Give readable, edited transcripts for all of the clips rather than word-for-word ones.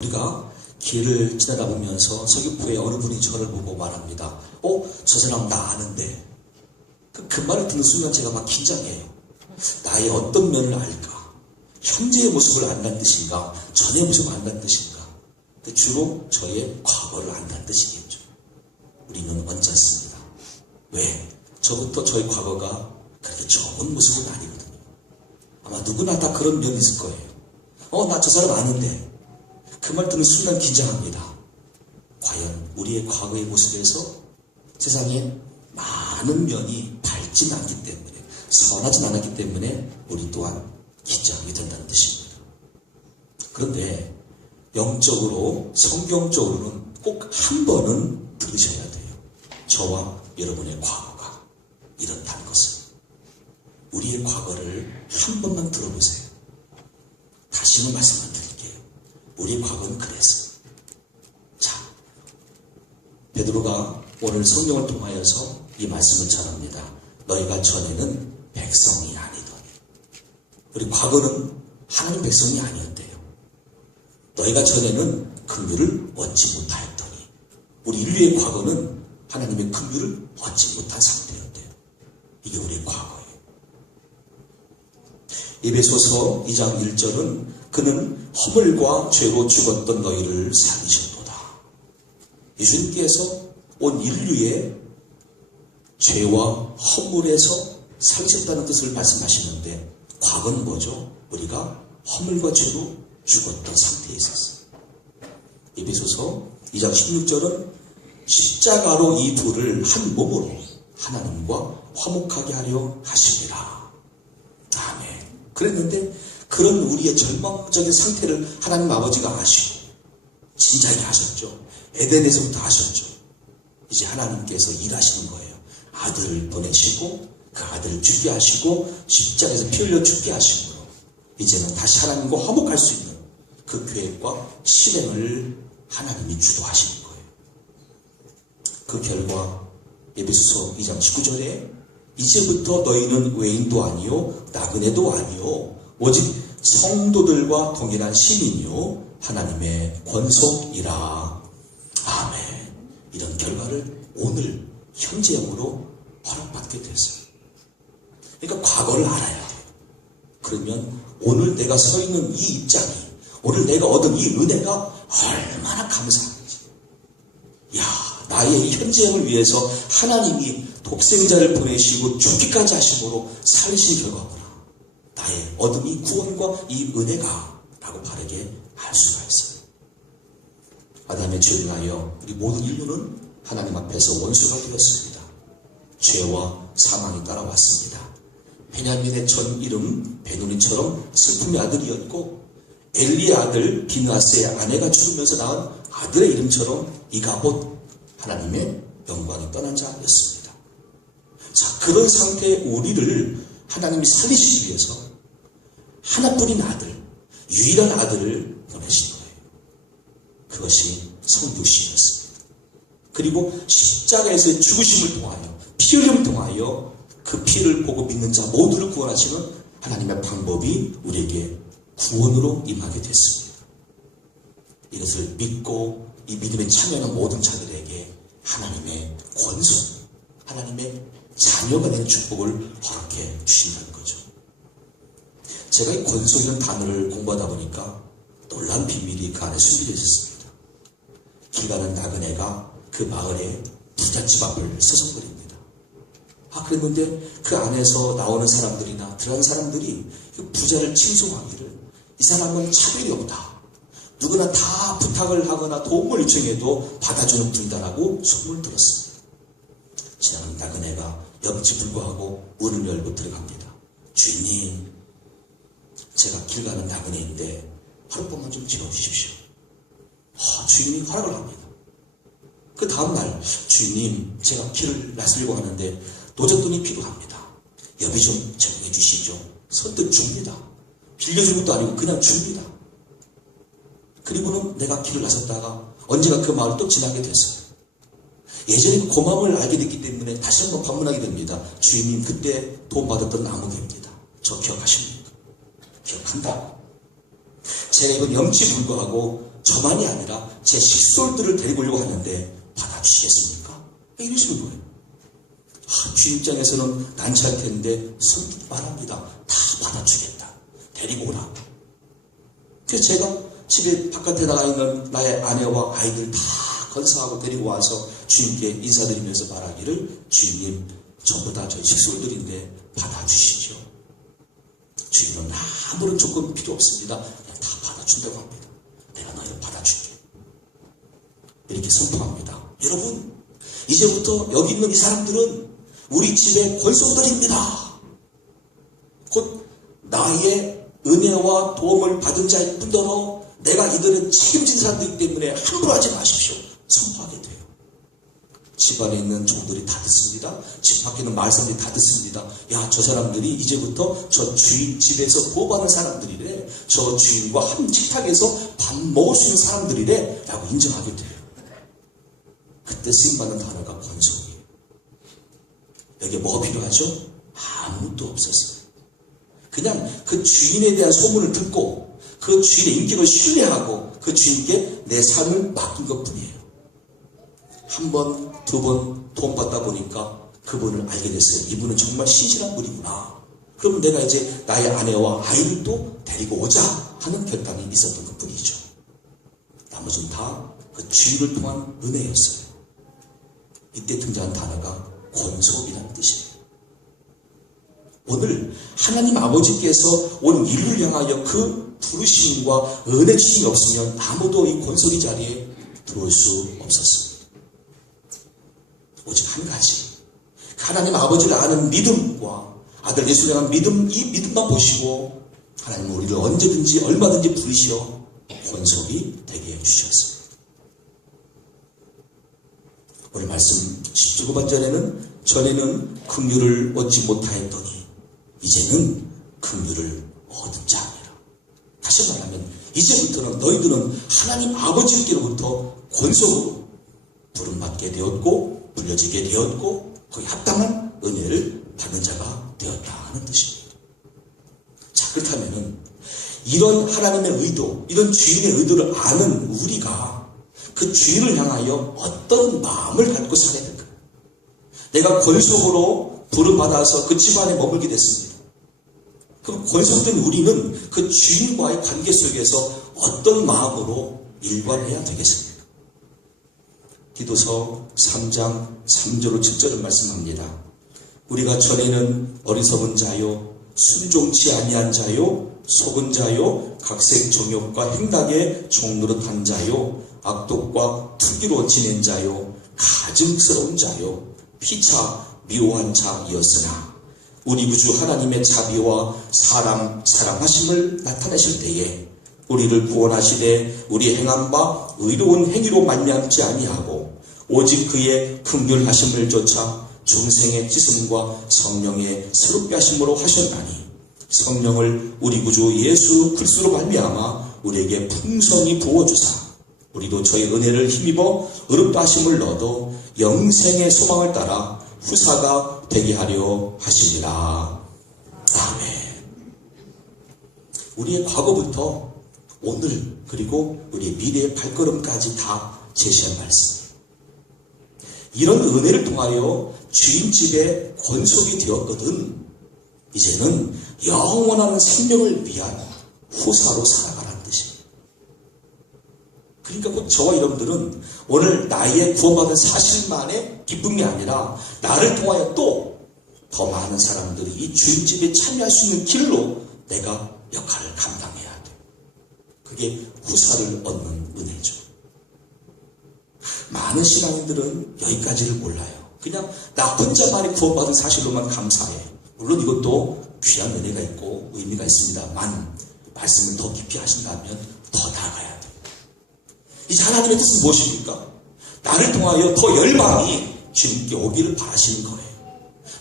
우리가 길을 지나다 보면서 서귀포에 어느 분이 저를 보고 말합니다. 저 사람 나 아는데. 그 말을 듣는 순간 제가 막 긴장해요. 나의 어떤 면을 알까? 현재의 모습을 안다는 뜻인가? 전의 모습을 안다는 뜻인가? 근데 주로 저의 과거를 안다는 뜻이겠죠. 우리는 언짢습니다. 왜? 저부터 저의 과거가 그렇게 좋은 모습은 아니거든요. 아마 누구나 다 그런 면이 있을 거예요. 나 저 사람 아는데. 그 말 듣는 순간 긴장합니다. 과연 우리의 과거의 모습에서 세상에 많은 면이 밝진 않기 때문에, 선하진 않았기 때문에 우리 또한 긴장이 된다는 뜻입니다. 그런데 영적으로, 성경적으로는 꼭 한 번은 들으셔야 돼요. 저와 여러분의 과거가 이렇다는 것을. 우리의 과거를 한 번만 들어보세요. 다시는 말씀 안 드릴게요. 우리의 과거는 그랬어요. 자, 베드로가 오늘 성경을 통하여서 이 말씀을 전합니다. 너희가 전에는 백성이 아니더니. 우리 과거는 하나님 백성이 아니었대요. 너희가 전에는 긍휼을 얻지 못하였더니. 우리 인류의 과거는 하나님의 긍휼을 얻지 못한 상태였대요. 이게 우리의 과거예요. 에베소서 2장 1절은 그는 허물과 죄로 죽었던 너희를 살리셨도다. 예수님께서 온 인류의 죄와 허물에서 살리셨다는 뜻을 말씀하시는데, 과거는 뭐죠? 우리가 허물과 죄로 죽었던 상태에 있었어요. 에베소서 2장 16절은 십자가로 이 둘을 한 몸으로 하나님과 화목하게 하려 하시니라. 아멘. 그랬는데 그런 우리의 절망적인 상태를 하나님 아버지가 아시고 진작에 하셨죠. 에덴에서부터 하셨죠. 이제 하나님께서 일하시는 거예요. 아들을 보내시고 그 아들을 죽게 하시고 십자가에서 피 흘려 죽게 하심으로 이제는 다시 하나님과 화목할 수 있는 그 계획과 실행을 하나님이 주도하시는 거예요. 그 결과 에베소서 2장 19절에 이제부터 너희는 외인도 아니요 나그네도 아니요 오직 성도들과 동일한 시민이요 하나님의 권속이라. 아멘. 이런 결과를 오늘 현재형으로 허락받게 됐어요. 그러니까 과거를 알아야 돼요. 그러면 오늘 내가 서 있는 이 입장이, 오늘 내가 얻은 이 은혜가 얼마나 감사한지. 나의 이 현재형을 위해서 하나님이 독생자를 보내시고 죽기까지 하심으로 살리신 결과구나. 나의 얻은 이 구원과 이 은혜가 라고 바르게 알 수가 있어요. 아담의 죄를 인하여 우리 모든 인류는 하나님 앞에서 원수가 되었습니다. 죄와 사망이 따라왔습니다. 베냐민의 전 이름 베누니처럼 슬픔의 아들이었고, 엘리의 아들 비느하스의 아내가 죽으면서 낳은 아들의 이름처럼 이가봇 하나님의 영광이 떠난 자였습니다. 자, 그런 상태의 우리를 하나님이 살리시기 위해서 하나뿐인 아들, 유일한 아들을 보내신 거예요. 그것이 성육신이었습니다. 그리고 십자가에서의 죽으심을 통하여, 피 흘림을 통하여 그 피를 보고 믿는 자 모두를 구원하시는 하나님의 방법이 우리에게 구원으로 임하게 됐습니다. 이것을 믿고 이 믿음에 참여하는 모든 자들에게 하나님의 권속, 하나님의 자녀가 된 축복을 허락해 주신다는 거죠. 제가 이 권속이라는 단어를 공부하다 보니까 놀라운 비밀이 그 안에 숨겨져 있었습니다. 길 가는 나그네가 그 마을의 부잣집 앞을 서성거립니다. 그랬는데 그 안에서 나오는 사람들이나 들어간 사람들이 그 부자를 칭송하기를, 이 사람은 차별이 없다. 누구나 다 부탁을 하거나 도움을 요청해도 받아주는 분이다라고 소문을 들었습니다. 지나가는 나그네가 염치불구하고 문을 열고 들어갑니다. 주인님, 제가 길 가는 나그네인데 하룻밤만 좀 지어주십시오. 주인이 허락을 합니다. 그 다음날, 주인님, 제가 길을 나서려고 하는데 노젓돈이 필요합니다. 여비 좀 제공해 주시죠. 선뜻 줍니다. 빌려주는 것도 아니고 그냥 줍니다. 그리고는 내가 길을 나섰다가 언젠가 그 마을을 또 지나게 됐어요. 예전에 그 고마움을 알게 됐기 때문에 다시 한번 방문하게 됩니다. 주인님, 그때 도움받았던 나무개입니다. 저 기억하십니까? 기억한다. 제가 이건 염치불구하고 저만이 아니라 제 식솔들을 데리고 오려고 하는데 받아주시겠습니까? 이러시는 거예요. 주인 입장에서는 난처할 텐데 손짓 말합니다. 다 받아주겠다. 데리고 오라. 그래서 제가 집에 바깥에 나가 있는 나의 아내와 아이들 다 건사하고 데리고 와서 주인께 인사드리면서 말하기를, 주인님 전부 다 저희 식솔들인데 받아주시죠. 주인은 아무런 조건 필요 없습니다. 그냥 다 받아준다고 합니다. 내가 너희를 받아줄게. 이렇게 선포합니다. 여러분, 이제부터 여기 있는 이 사람들은 우리 집의 권속들입니다. 곧 나의 은혜와 도움을 받은 자일 뿐더러 내가 이들은 책임진 사람들이기 때문에 함부로 하지 마십시오. 선포하게 돼요. 집 안에 있는 종들이 다 듣습니다. 집 밖에 있는 마을 사람들이 다 듣습니다. 야, 저 사람들이 이제부터 저 주인 집에서 보호받는 사람들이래. 저 주인과 한 식탁에서 밥 먹을 수 있는 사람들이래. 라고 인정하게 돼요. 그때 쓰임받는 단어가 권속이에요. 여기에 뭐가 필요하죠? 아무것도 없었어요. 그냥 그 주인에 대한 소문을 듣고 그 주인의 인격을 신뢰하고 그 주인께 내 삶을 맡긴 것뿐이에요. 한 번, 두 번 도움받다 보니까 그분을 알게 됐어요. 이분은 정말 신실한 분이구나. 그러면 내가 이제 나의 아내와 아이들도 데리고 오자 하는 결단이 있었던 것뿐이죠. 나머지는 다 그 주인을 통한 은혜였어요. 이때 등장한 단어가 권속이라는 뜻이에요. 오늘 하나님 아버지께서 온 인류를 향하여 그 부르심과 은혜 주심이 없으면 아무도 이 권속의 자리에 들어올 수 없었습니다. 오직 한 가지, 하나님 아버지를 아는 믿음과 아들 예수를 향한 믿음, 이 믿음만 보시고 하나님은 우리를 언제든지 얼마든지 부르시어 권속이 되게 해주셨습니다. 오늘 말씀 19번절에는 전에는 긍휼을 얻지 못하였더니 이제는 긍휼을 얻은 자니라. 다시 말하면 이제부터는 너희들은 하나님 아버지께로부터 권속으로 부름받게 되었고 불려지게 되었고 거기에 합당한 은혜를 받는 자가 되었다는 뜻입니다. 자, 그렇다면은 이런 하나님의 의도, 이런 주인의 의도를 아는 우리가 그 주인을 향하여 어떤 마음을 갖고 살아야 될까? 내가 권속으로 부름받아서 그 집안에 머물게 됐습니다. 그럼 권속된 우리는 그 주인과의 관계 속에서 어떤 마음으로 일관해야 되겠습니까? 디도서 3장 3절로 7절을 말씀합니다. 우리가 전에는 어리석은 자요, 순종치 아니한 자요, 속은 자요, 각색 정욕과 행락에 종노릇한 자요, 악독과 투기로 지낸 자요, 가증스러운 자요, 피차 미워한 자이었으나 우리 구주 하나님의 자비와 사람 사랑하심을 나타내실 때에 우리를 구원하시되 우리 행한 바 의로운 행위로 말미암지 아니하고 오직 그의 긍휼하심을 조차 중생의 찢음과 성령의 새롭게 하심으로 하셨나니 성령을 우리 구주 예수 그리스도로 말미암아 우리에게 풍성히 부어주사 우리도 저희 은혜를 힘입어 의롭다 하심을 얻어 영생의 소망을 따라 후사가 되게 하려 하시리라. 아멘. 우리의 과거부터 오늘 그리고 우리의 미래의 발걸음까지 다 제시한 말씀. 이런 은혜를 통하여 주인 집에 권속이 되었거든 이제는 영원한 생명을 위한 후사로 살아가라는 뜻입니다. 그러니까 곧 저와 여러분들은 오늘 나의 구원받은 사실만의 기쁨이 아니라 나를 통하여 또 더 많은 사람들이 이 주인 집에 참여할 수 있는 길로 내가 역할을 감당해야 돼. 그게 후사를 얻는 은혜죠. 많은 신앙인들은 여기까지를 몰라요. 그냥 나 혼자만이 구원받은 사실로만 감사해. 물론 이것도 귀한 은혜가 있고 의미가 있습니다만 말씀을 더 깊이 하신다면 더 나아가야 돼요. 이제 하나님의 뜻은 무엇입니까? 나를 통하여 더 열방이 주님께 오기를 바라시는 거예요.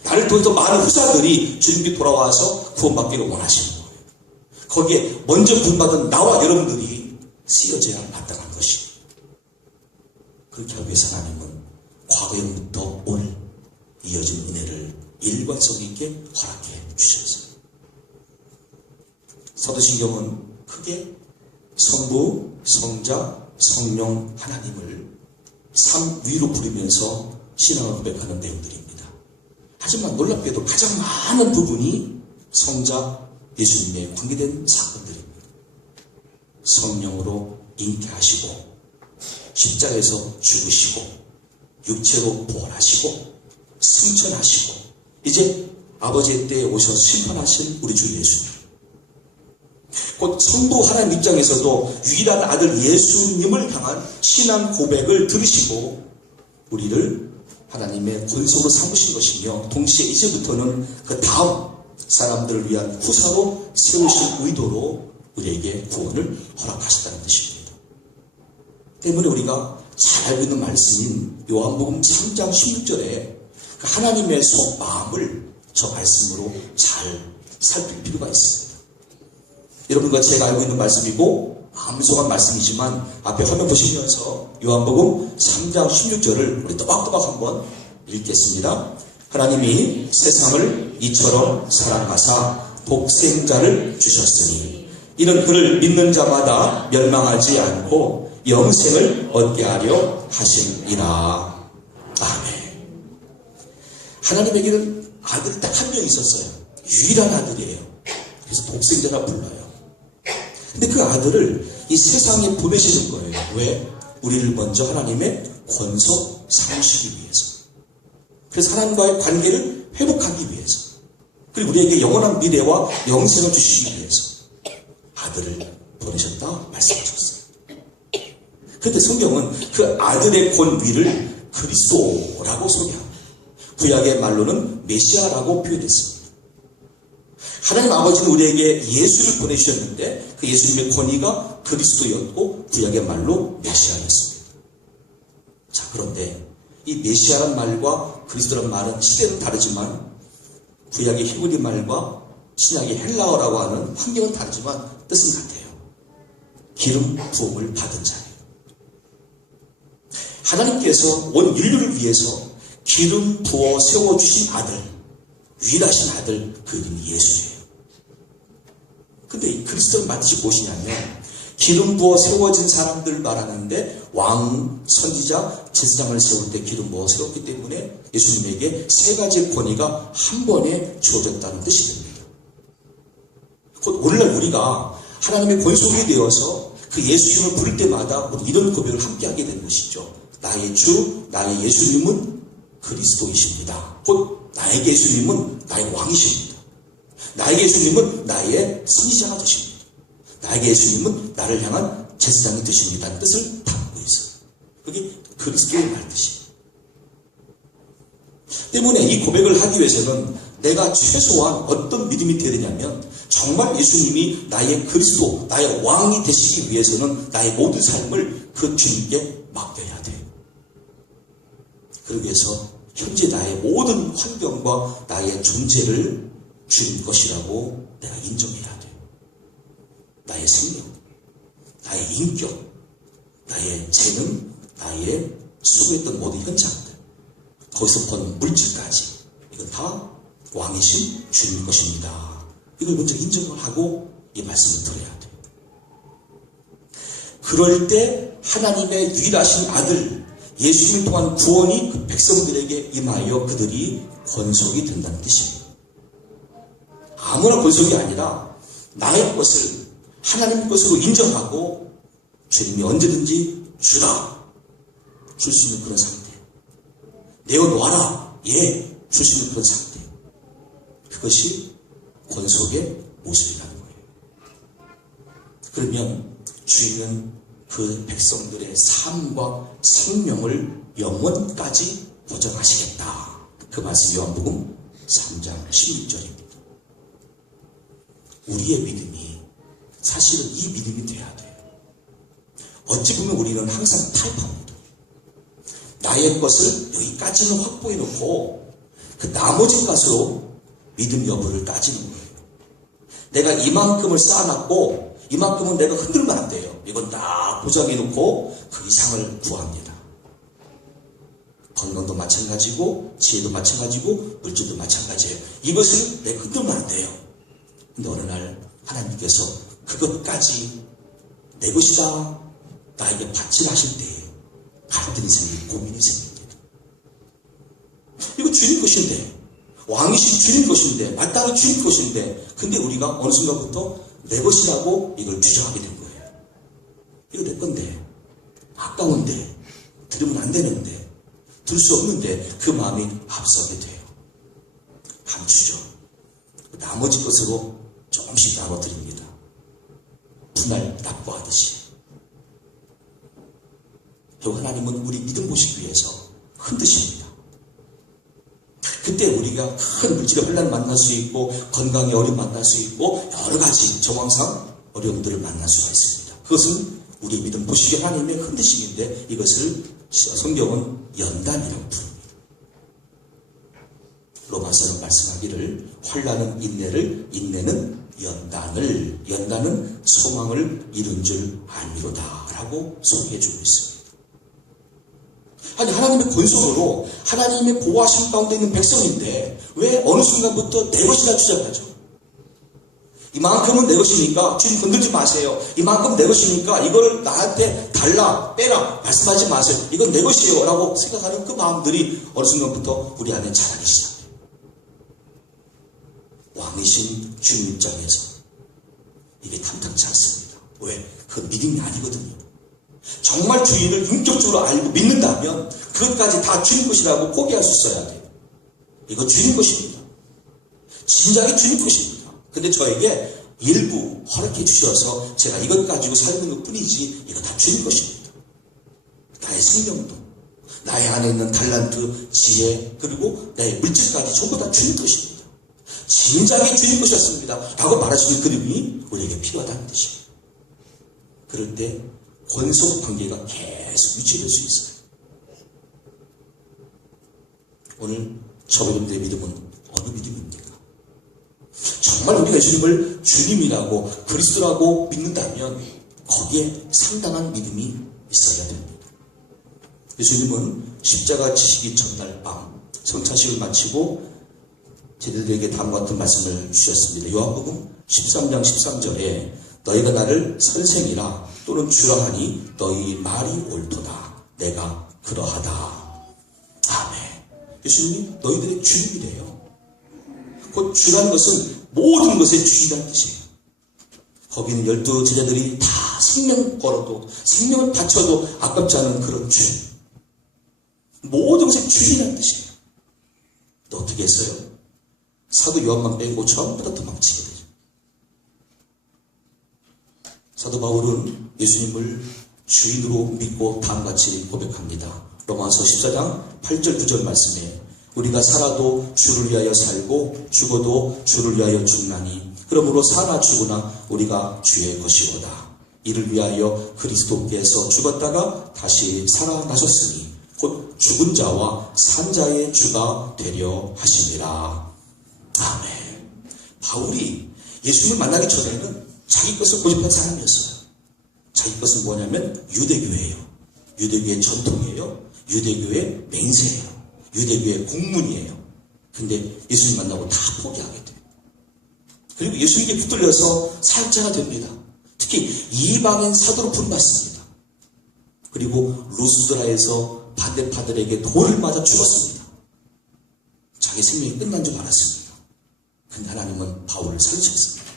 나를 통해서 많은 후사들이 주님께 돌아와서 구원받기를 원하시는 거예요. 거기에 먼저 구원받은 나와 여러분들이 쓰여져야 마땅한 것이에요. 그렇게 하기 위해서 하나님은 과거부터 오늘 이어진 은혜를 일관성 있게 허락해 주셨어요. 사도신경은 크게 성부, 성자, 성령 하나님을 삼위로 부르면서 신앙을 고백하는 내용들입니다. 하지만 놀랍게도 가장 많은 부분이 성자 예수님에 관계된 사건들입니다. 성령으로 잉태하시고 십자가에서 죽으시고 육체로 부활하시고 승천하시고 이제 아버지의 때에 오셔서 심판하신 우리 주 예수님, 곧 성부 하나님 입장에서도 유일한 아들 예수님을 향한 신앙 고백을 들으시고 우리를 하나님의 권속으로 삼으신 것이며, 동시에 이제부터는 그 다음 사람들을 위한 후사로 세우실 의도로 우리에게 구원을 허락하셨다는 뜻입니다. 때문에 우리가 잘 알고 있는 말씀인 요한복음 3장 16절에 그 하나님의 속마음을 저 말씀으로 잘 살필 필요가 있습니다. 여러분과 제가 알고 있는 말씀이고 암송한 말씀이지만 앞에 화면 보시면서 요한복음 3장 16절을 우리 또박또박 한번 읽겠습니다. 하나님이 세상을 이처럼 사랑하사 독생자를 주셨으니 이는 그를 믿는 자마다 멸망하지 않고 영생을 얻게 하려 하심이라. 아멘. 하나님에게는 아들이 딱 한 명 있었어요. 유일한 아들이에요. 그래서 독생자라 불러요. 근데 그 아들을 이 세상에 보내시는 거예요. 왜? 우리를 먼저 하나님의 권속 삼으시기 위해서. 그래서 하나님과의 관계를 회복하기 위해서. 그리고 우리에게 영원한 미래와 영생을 주시기 위해서 아들을 보내셨다 말씀하셨어요. 그런데 성경은 그 아들의 권위를 그리스도라고 소개합니다. 구약의 말로는 메시아라고 표현했습니다. 하나님 아버지는 우리에게 예수를 보내주셨는데 그 예수님의 권위가 그리스도였고 구약의 말로 메시아였습니다. 자, 그런데 이 메시아란 말과 그리스도란 말은 시대는 다르지만 구약의 히브리 말과 신약의 헬라어라고 하는 환경은 다르지만 뜻은 같아요. 기름 부음을 받은 자예요. 하나님께서 온 인류를 위해서 기름 부어 세워주신 아들, 유일하신 아들, 그 이름이 예수예요. 근데 이 그리스도는 마치 무엇이냐면 기름 부어 세워진 사람들을 말하는데 왕, 선지자, 제사장을 세울 때 기름 부어 세웠기 때문에 예수님에게 세 가지의 권위가 한 번에 주어졌다는 뜻이 됩니다. 곧 오늘날 우리가 하나님의 권속이 되어서 그 예수 이름을 부를 때마다 우리 이런 고백을 함께하게 되는 것이죠. 나의 주, 나의 예수님은 그리스도이십니다. 곧 나에게 예수님은 나의 왕이십니다. 나에게 예수님은 나의 선지자가 되십니다. 나에게 예수님은 나를 향한 제사장이 되십니다. 뜻을 담고 있어요. 그게 그리스도의 말 뜻이에요. 때문에 이 고백을 하기 위해서는 내가 최소한 어떤 믿음이 되어야 되냐면 정말 예수님이 나의 그리스도, 나의 왕이 되시기 위해서는 나의 모든 삶을 그 주님께 맡겨야 돼요. 그러기 위해서 현재 나의 모든 환경과 나의 존재를 주님 것이라고 내가 인정해야 돼요. 나의 생명, 나의 인격, 나의 재능, 나의 수고했던 모든 현장들, 거기서 본 물질까지 이건 다 왕이신 주님 것입니다. 이걸 먼저 인정을 하고 이 말씀을 들어야 돼요. 그럴 때 하나님의 유일하신 아들 예수님을 통한 구원이 그 백성들에게 임하여 그들이 권속이 된다는 뜻입니다. 아무나 권속이 아니라 나의 것을 하나님 것으로 인정하고 주님이 언제든지 주라 줄 수 있는 그런 상태, 내어놓아라 예 줄 수 있는 그런 상태, 그것이 권속의 모습이라는 거예요. 그러면 주인은 그 백성들의 삶과 생명을 영원까지 보장하시겠다. 그 말씀이 요한복음 3장 16절입니다. 우리의 믿음이 사실은 이 믿음이 돼야 돼요. 어찌 보면 우리는 항상 타협합니다. 나의 것을 여기까지는 확보해 놓고 그 나머지 것으로 믿음 여부를 따지는 거예요. 내가 이만큼을 쌓아놨고 이만큼은 내가 흔들면 안 돼요. 이건 딱 보장해 놓고 그 이상을 구합니다. 건강도 마찬가지고 지혜도 마찬가지고 물질도 마찬가지예요. 이것을 내가 흔들면 안 돼요. 근데 어느 날 하나님께서 그것까지 내 것이다 나에게 바치라 하실 때에 갈등이 생기고 고민이 생깁니다. 이거 주님 것인데, 왕이신 주님 것인데, 마땅히 주님 것인데, 근데 우리가 어느 순간부터 내 것이라고 이걸 주장하게 된 거예요. 이거 내 건데, 아까운데, 들으면 안 되는데, 들 수 없는데 그 마음이 앞서게 돼요. 감추죠. 나머지 것으로 조금씩 나눠드립니다. 분할 납부하듯이. 결국 하나님은 우리 믿음 보시기 위해서 흔드십니다. 그때 우리가 큰 물질의 혼란을 만날 수 있고 건강의 어려움 만날 수 있고 여러 가지 정황상 어려움들을 만날 수가 있습니다. 그것은 우리 믿음 보시기 하나님의 흔드심인데 이것을 성경은 연단이라고 부릅니다. 로마서는 말씀하기를 환난은 인내를, 인내는 연단은 소망을 이룬 줄 알미로다 라고 소개해주고 있습니다. 아니 하나님의 권속으로 하나님의 보호하심 가운데 있는 백성인데 왜 어느 순간부터 내 것이라 주장하죠? 이만큼은 내 것이니까 주님 건들지 마세요. 이만큼 내 것이니까 이걸 나한테 달라 빼라 말씀하지 마세요. 이건 내 것이에요 라고 생각하는 그 마음들이 어느 순간부터 우리 안에 자라기 시작해요. 왕이신 주님 입장에서 이게 탐탁치 않습니다. 왜? 그 믿음이 아니거든요. 정말 주인을 인격적으로 알고 믿는다면 그것까지 다 주님 것이라고 포기할 수 있어야 돼요. 이거 주님 것입니다. 진작에 주님 것입니다. 근데 저에게 일부 허락해 주셔서 제가 이것 가지고 살는 것 뿐이지 이거 다 주님 것입니다. 나의 생명도, 나의 안에 있는 달란트, 지혜, 그리고 나의 물질까지 전부 다 주님 것입니다. 진작에 주님 것이었습니다 라고 말하시는 그림이 우리에게 필요하다는 뜻입니다. 그럴 때 권속 관계가 계속 유지될 수 있어요. 오늘 저분들의 믿음은 어느 믿음입니까? 정말 우리가 예수님을 주님이라고 그리스도라고 믿는다면 거기에 상당한 믿음이 있어야 됩니다. 예수님은 십자가 지시기 전날 밤 성찬식을 마치고 제자들에게 다음과 같은 말씀을 주셨습니다. 요한복음 13장 13절에 너희가 나를 선생이라 또는 주라 하니 너희 말이 옳도다. 내가 그러하다. 아멘. 예수님이 너희들의 주님이래요. 곧 주라는 것은 모든 것의 주인이라는 뜻이에요. 거기는 12 제자들이 다 생명 걸어도 생명을 바쳐도 아깝지 않은 그런 주. 모든 것의 주인이라는 뜻이에요. 또 어떻게 했어요? 사도 요한만 빼고 전부 다 도망치게 되죠. 사도 바울은 예수님을 주인으로 믿고 다음같이 고백합니다. 로마서 14장 8절 9절 말씀에 우리가 살아도 주를 위하여 살고 죽어도 주를 위하여 죽나니 그러므로 사나 죽으나 우리가 주의 것이로다. 이를 위하여 그리스도께서 죽었다가 다시 살아나셨으니 곧 죽은 자와 산 자의 주가 되려 하심이라. 아멘. 바울이 예수님을 만나기 전에는 자기 것을 고집한 사람이었어요. 자기 것은 뭐냐면 유대교예요. 유대교의 전통이에요. 유대교의 맹세예요. 유대교의 공문이에요. 근데 예수님 만나고 다 포기하게 돼요. 그리고 예수님께 붙들려서 사역자가 됩니다. 특히 이방인 사도로 부름받습니다. 그리고 루스드라에서 반대파들에게 돌을 맞아 죽었습니다. 자기 생명이 끝난 줄 알았습니다. 근데 하나님은 바울을 살리셨습니다.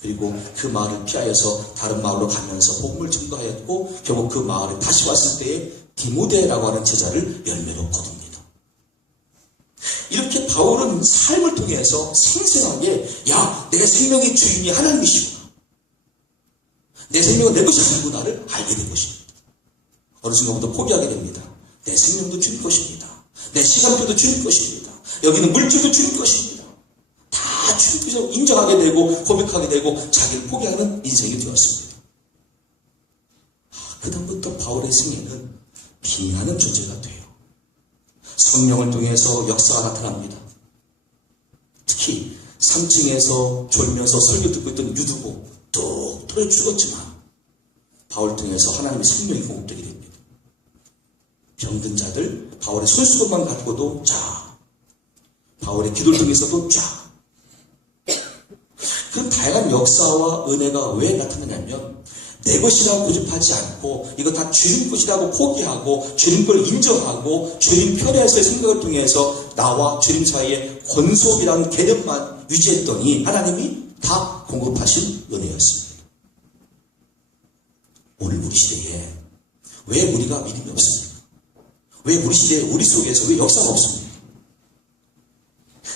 그리고 그 마을을 피하여서 다른 마을로 가면서 복음을 증거하였고 결국 그 마을에 다시 왔을 때에 디모데라고 하는 제자를 열매로 거둡니다. 이렇게 바울은 삶을 통해서 생생하게 내 생명의 주인이 하나님이시구나. 내 생명은 내 것이 아니구나를 알게 된 것입니다. 어느 순간부터 포기하게 됩니다. 내 생명도 주님 것입니다. 내 시간표도 주님 것입니다. 여기는 물질도 주님 것입니다. 다 주님 것이라고 인정하게 되고 고백하게 되고 자기를 포기하는 인생이 되었습니다. 그 다음부터 바울의 생애는 빛나는 존재가 돼요. 성령을 통해서 역사가 나타납니다. 특히 3층에서 졸면서 설교 듣고 있던 유두고 뚝 떨어 죽었지만 바울을 통해서 하나님의 생명이 공급되게 됩니다. 병든 자들 바울의 손수건만 갖고도 바울의 기도를 통해서도 그런 다양한 역사와 은혜가 왜 나타나냐면 내 것이라고 고집하지 않고 이거 다 주님 것이라고 포기하고 주님 걸 인정하고 주님 편에서의 생각을 통해서 나와 주님 사이의 권속이라는 개념만 유지했더니 하나님이 다 공급하신 은혜였습니다. 오늘 우리 시대에 왜 우리가 믿음이 없습니까? 왜 우리 시대에 우리 속에서 왜 역사가 없습니까?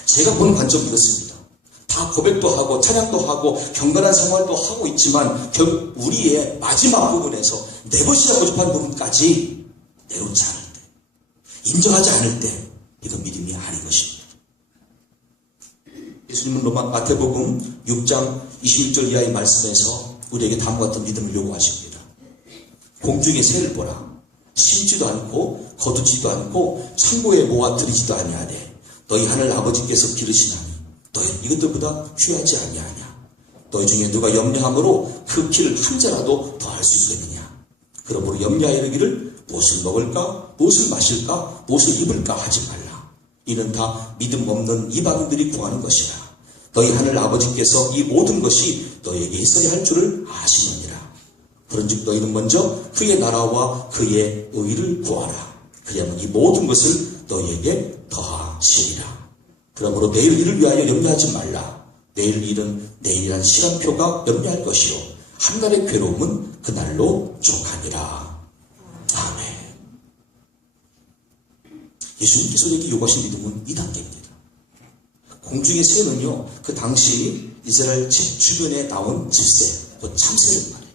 제가 보는 관점이 이렇습니다. 다 고백도 하고 찬양도 하고 경건한 생활도 하고 있지만 결국 우리의 마지막 부분에서 내 것이라고 고집하는 부분까지 내놓지 않을 때, 인정하지 않을 때 이건 믿음이 아닌 것입니다. 예수님은 마태복음 6장 26절 이하의 말씀에서 우리에게 다음과 같은 믿음을 요구하십니다. 공중의 새를 보라. 심지도 않고 거두지도 않고 창고에 모아 들이지도 아니하되 너희 하늘 아버지께서 기르시나니 너희 이것들보다 귀하지 아니하냐. 너희 중에 누가 염려함으로 그 길을 한 자라도 더할 수 있겠느냐. 그러므로 염려하여 이르기를 무엇을 먹을까 무엇을 마실까 무엇을 입을까 하지 말라. 이는 다 믿음 없는 이방인들이 구하는 것이라. 너희 하늘 아버지께서 이 모든 것이 너희에게 있어야 할 줄을 아시느니라. 그런즉 너희는 먼저 그의 나라와 그의 의를 구하라. 그리하면 이 모든 것을 너희에게 더하시리라. 그러므로 내일 일을 위하여 염려하지 말라. 내일 일은 내일이란 시간표가 염려할 것이요 한 날의 괴로움은 그날로 족하니라. 아멘. 예수님께서 우리에게 요구하신 믿음은 이 단계입니다. 공중의 새는요, 그 당시 이스라엘 집 주변에 나온 집새, 그 참새를 말해요.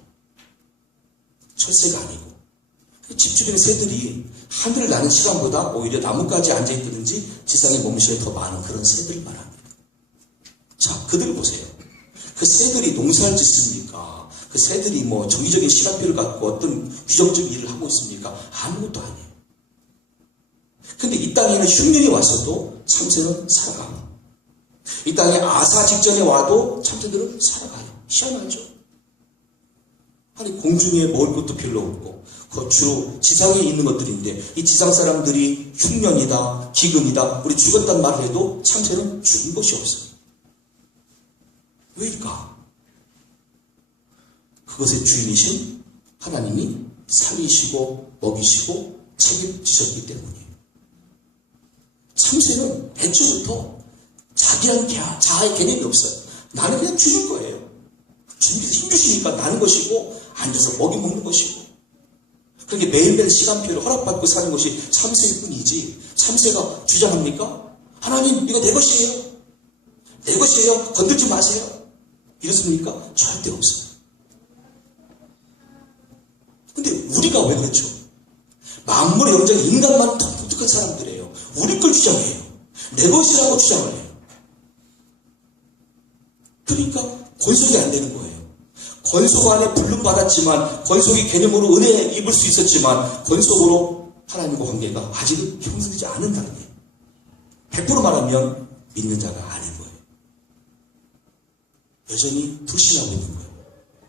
철새가 아니고. 집 주변의 새들이 하늘을 나는 시간보다 오히려 나뭇가지에 앉아있든지 지상의 몸시에 더 많은 그런 새들을 말합니다. 자, 그들을 보세요. 그 새들이 농사를 짓습니까? 그 새들이 뭐 정기적인 시간표를 갖고 어떤 규정적인 일을 하고 있습니까? 아무것도 아니에요. 근데 이 땅에는 흉년이 왔어도 참새는 살아가고, 이 땅에 아사 직전에 와도 참새들은 살아가요. 희한하죠? 아니, 공중에 먹을 것도 별로 없고, 그 주로 지상에 있는 것들인데, 이 지상 사람들이 흉년이다, 기근이다, 우리 죽었단 말을 해도 참새는 죽은 것이 없어요. 왜일까? 그것의 주인이신 하나님이 살리시고 먹이시고 책임지셨기 때문이에요. 참새는 애초부터 자기란 자아의 개념이 없어요. 나는 그냥 주는 거예요. 주님께서 힘주시니까 나는 것이고 앉아서 먹이 먹는 것이고, 그렇게 매일매일 시간표를 허락받고 사는 것이 참새일 뿐이지, 참새가 주장합니까? 하나님 이거 내 것이에요. 내 것이에요. 건들지 마세요. 이렇습니까? 절대 없어요. 근데 우리가 왜 그렇죠? 만물의 영장에 인간만 더 독특한 사람들이에요. 우리 걸 주장해요. 내 것이라고 주장을 해요. 그러니까 권속이 안 되는 거예요. 권속 안에 불름받았지만, 권속이 개념으로 은혜 입을 수 있었지만, 권속으로 하나님과 관계가 아직은 형성되지 않는다는 거예요. 100% 말하면 믿는 자가 아닌 거예요. 여전히 불신하고 있는 거예요.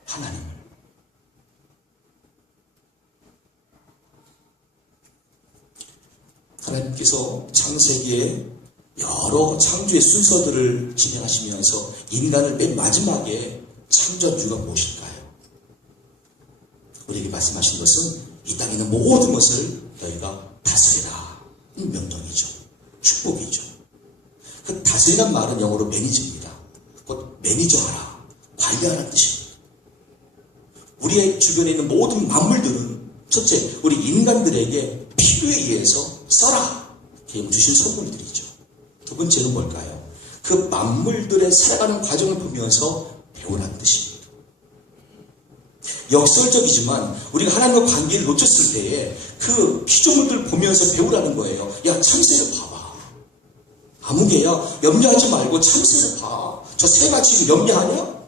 하나님을. 하나님께서 창세기에 여러 창조의 순서들을 진행하시면서 인간을 맨 마지막에 창조한 이유가 무엇일까요? 우리에게 말씀하신 것은 이 땅에 있는 모든 것을 너희가 다스리라. 이 명령이죠. 축복이죠. 그 다스리란 말은 영어로 매니저입니다. 곧 매니저하라, 관리하라는 뜻입니다. 우리의 주변에 있는 모든 만물들은 첫째, 우리 인간들에게 필요에 의해서 써라 주신 선물들이죠. 두 번째는 뭘까요? 그 만물들의 살아가는 과정을 보면서 배우라는 뜻입니다. 역설적이지만 우리가 하나님과 관계를 놓쳤을 때에 그 피조물들 보면서 배우라는 거예요. 야, 참새를 봐봐. 아무개야, 염려하지 말고 참새를 봐. 저 새가 지금 염려하냐?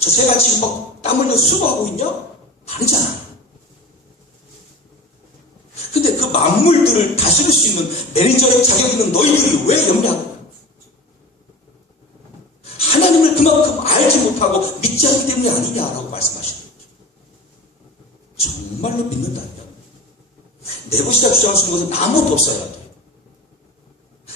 저 새가 지금 막 땀 흘려 수고하고 있냐? 아니잖아. 근데 그 만물들을 다스릴 수 있는 매니저의 자격 있는 너희들이 왜 염려하냐? 하나님을 그만큼 알지 못하고 믿지 않기 때문이 아니냐라고 말씀하시는 거죠. 정말로 믿는다면 내 것이라 주장할 수 있는 것은 아무것도 없어야 돼요.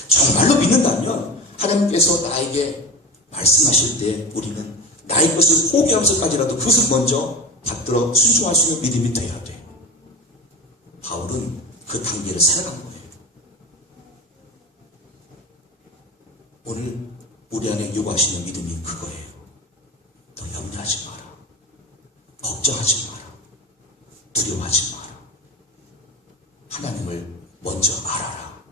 정말로 믿는다면 하나님께서 나에게 말씀하실 때 우리는 나의 것을 포기하면서까지라도 그것을 먼저 받들어 순종할 수 있는 믿음이 되어야 돼요. 바울은 그 단계를 살아간 거예요. 오늘 우리 안에 요구하시는 믿음이 그거예요. 너 염려하지 마라. 걱정하지 마라. 두려워하지 마라. 하나님을 먼저 알아라.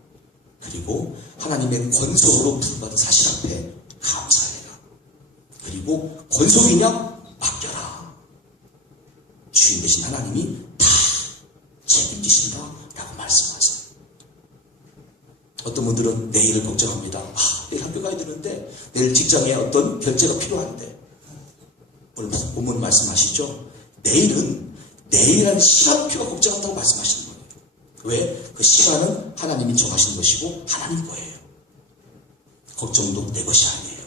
그리고 하나님의 권속으로 부름받은 사실 앞에 감사해라. 그리고 권속이냐? 맡겨라. 주인 되신 하나님이 다 책임지신다 라고 말씀하세요. 어떤 분들은 내일을 걱정합니다. 내일 학교 가야 되는데, 내일 직장에 어떤 결제가 필요한데. 오늘 본문 말씀하시죠? 내일은 내일이라는 시간표가 걱정한다고 말씀하시는 거예요. 왜? 그 시간은 하나님이 정하신 것이고 하나님 거예요. 걱정도 내 것이 아니에요.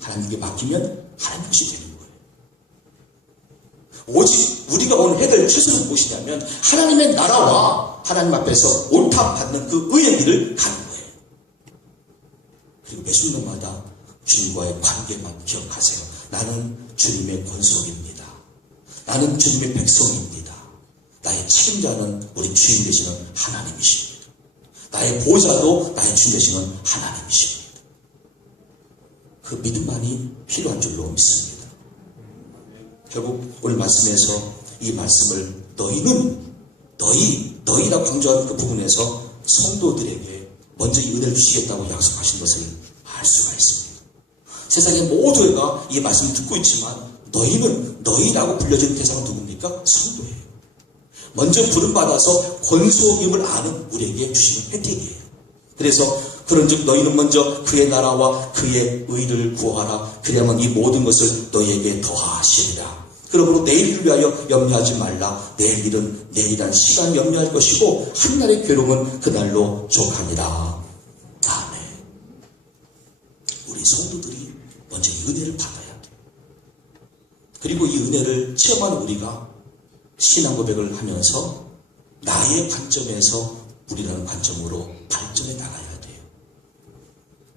하나님께 맡기면 하나님 것이 되는 거예요. 오직 우리가 오늘 해야 될 최선은 무엇이냐면 하나님의 나라와 하나님 앞에서 옳다 받는 그 의의 길을 가는 거예요. 그리고 매 순간마다 주님과의 관계만 기억하세요. 나는 주님의 권속입니다. 나는 주님의 백성입니다. 나의 책임자는 우리 주인 되시는 하나님이십니다. 나의 보호자도 나의 주인 되시는 하나님이십니다. 그 믿음만이 필요한 줄로 믿습니다. 결국 오늘 말씀에서 이 말씀을 너희라고 강조한 그 부분에서 성도들에게 먼저 이 은혜를 주시겠다고 약속하신 것을 알 수가 있습니다. 세상의 모두가 이 말씀을 듣고 있지만 너희라고 불려진 대상은 누굽니까? 성도예요. 먼저 부름받아서 권속임을 아는 우리에게 주시는 혜택이에요. 그래서 그런즉 너희는 먼저 그의 나라와 그의 의를 구하라. 그래야만 이 모든 것을 너희에게 더하시리라. 그러므로 내일을 위하여 염려하지 말라. 내일 일은 내일한 시간 염려할 것이고 한날의 괴로움은 그날로 족하니라. 아멘. 우리 성도들이 먼저 이 은혜를 받아야 돼요. 그리고 이 은혜를 체험한 우리가 신앙 고백을 하면서 나의 관점에서 우리라는 관점으로 발전해 나가야 돼요.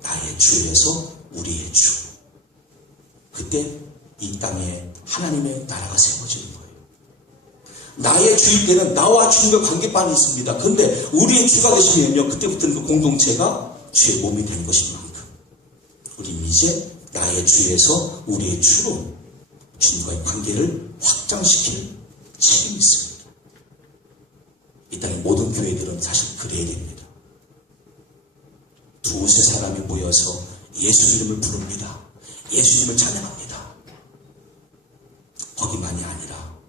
나의 주에서 우리의 주. 그때 이 땅에 하나님의 나라가 세워지는 거예요. 나의 주일 때는 나와 주님과 관계만이 있습니다. 그런데 우리의 주가 되시면요, 그때부터는 그 공동체가 주의 몸이 되는 것인 만큼 우리는 이제 나의 주에서 우리의 주로 주님과의 관계를 확장시킬 책임이 있습니다. 이 땅의 모든 교회들은 사실 그래야 됩니다. 두세 사람이 모여서 예수 이름을 부릅니다. 예수님을 찬양합니다. 거기만이 아니라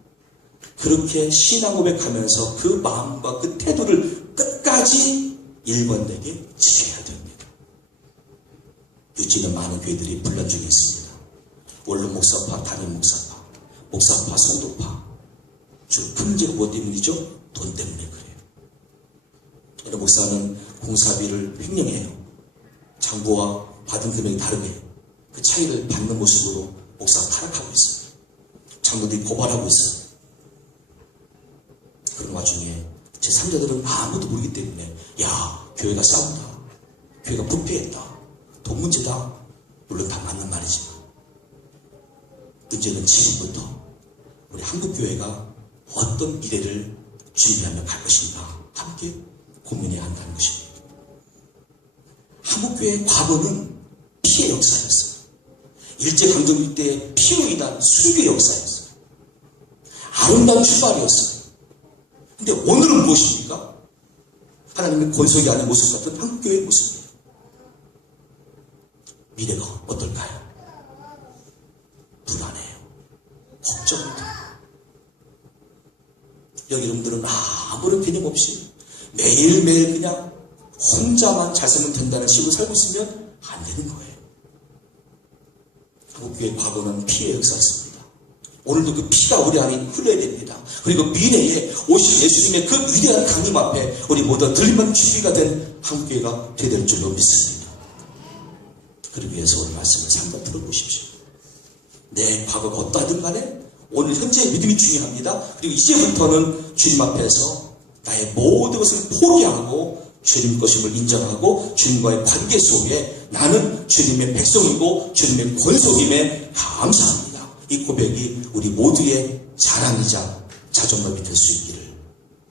그렇게 신앙 고백하면서 그 마음과 그 태도를 끝까지 일관되게 지켜야 됩니다. 유치는 많은 교회들이 분란 중에 있습니다. 원로 목사파, 담임 목사파, 목사파, 성도파. 주 큰 문제가 무엇 때문이죠? 돈 때문에 그래요. 어느 목사는 공사비를 횡령해요. 장부와 받은 금액이 다르게 그 차이를 받는 모습으로 목사가 타락하고 있어요. 장로들이 고발하고 있어요. 그런 와중에 제3자들은 아무도 모르기 때문에 교회가 싸운다. 교회가 부패했다. 돈 문제다. 물론 다 맞는 말이지만 문제는 지금부터 우리 한국교회가 어떤 미래를 준비하며 갈 것인가 함께 고민해야 한다는 것입니다. 한국교회의 과거는 피해 역사였어요. 일제강점기 때 피로 인한 수교의 역사였어요. 아름다운 출발이었어요. 근데 오늘은 무엇입니까? 하나님의 권속이 아닌 모습 같은 한국교회의 모습이에요. 미래가 어떨까요? 불안해요. 걱정돼요. 여기 여러분들은 아무런 개념 없이 매일매일 그냥 혼자만 잘 살면 된다는 식으로 살고 있으면 안 되는 거예요. 한국교회의 과거는 피의 역사였습니다. 오늘도 그 피가 우리 안에 흘러야 됩니다. 그리고 미래에 오실 예수님의 그 위대한 강림 앞에 우리 모두 들림만 준비가 된 한국교회가 되될 줄로 믿습니다. 그러기 위해서 오늘 말씀을 한번 들어보십시오. 내 과거가 어떠하든 간에 오늘 현재의 믿음이 중요합니다. 그리고 이제부터는 주님 앞에서 나의 모든 것을 포기하고 주님 것임을 인정하고 주님과의 관계 속에 나는 주님의 백성이고 주님의 권속임에 감사합니다. 이 고백이 우리 모두의 자랑이자 자존감이 될 수 있기를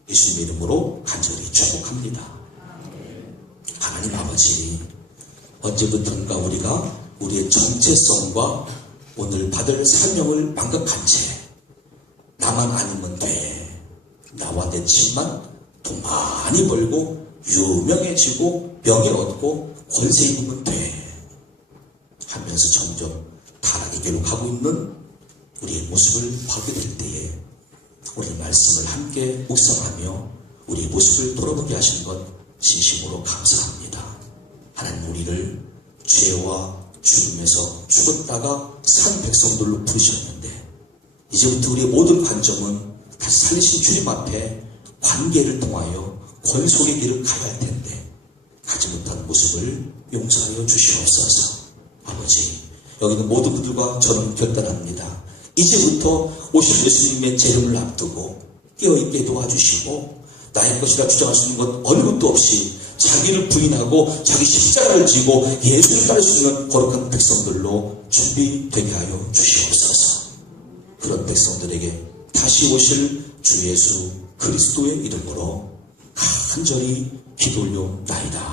예수님의 이름으로 간절히 축복합니다. 하나님 아버지, 언제부턴가 우리가 우리의 정체성과 오늘 받을 사명을 망각한 채 나만 아니면 돼, 나와 내 집만 돈 많이 벌고 유명해지고 명예 얻고 권세 입으면 돼 하면서 점점 타락의 길로 가고 있는 우리의 모습을 보게 될 때에 우리 말씀을 함께 묵상하며 우리의 모습을 돌아보게 하신 것 진심으로 감사합니다. 하나님, 우리를 죄와 죽음에서 죽었다가 산 백성들로 부르셨는데 이제부터 우리의 모든 관점은 다시 살리신 주님 앞에 관계를 통하여 권속의 길을 가야 할 텐데 가지 못한 모습을 용서하여 주시옵소서. 아버지, 여기 있는 모든 분들과 저는 결단합니다. 이제부터 오실 예수님의 재림을 앞두고 깨어있게 도와주시고 나의 것이라 주장할 수 있는 것 어느 것도 없이 자기를 부인하고 자기 십자가를 지고 예수를 따를 수 있는 거룩한 백성들로 준비되게 하여 주시옵소서. 그런 백성들에게 다시 오실 주 예수 그리스도의 이름으로 간절히 기도 올려나이다.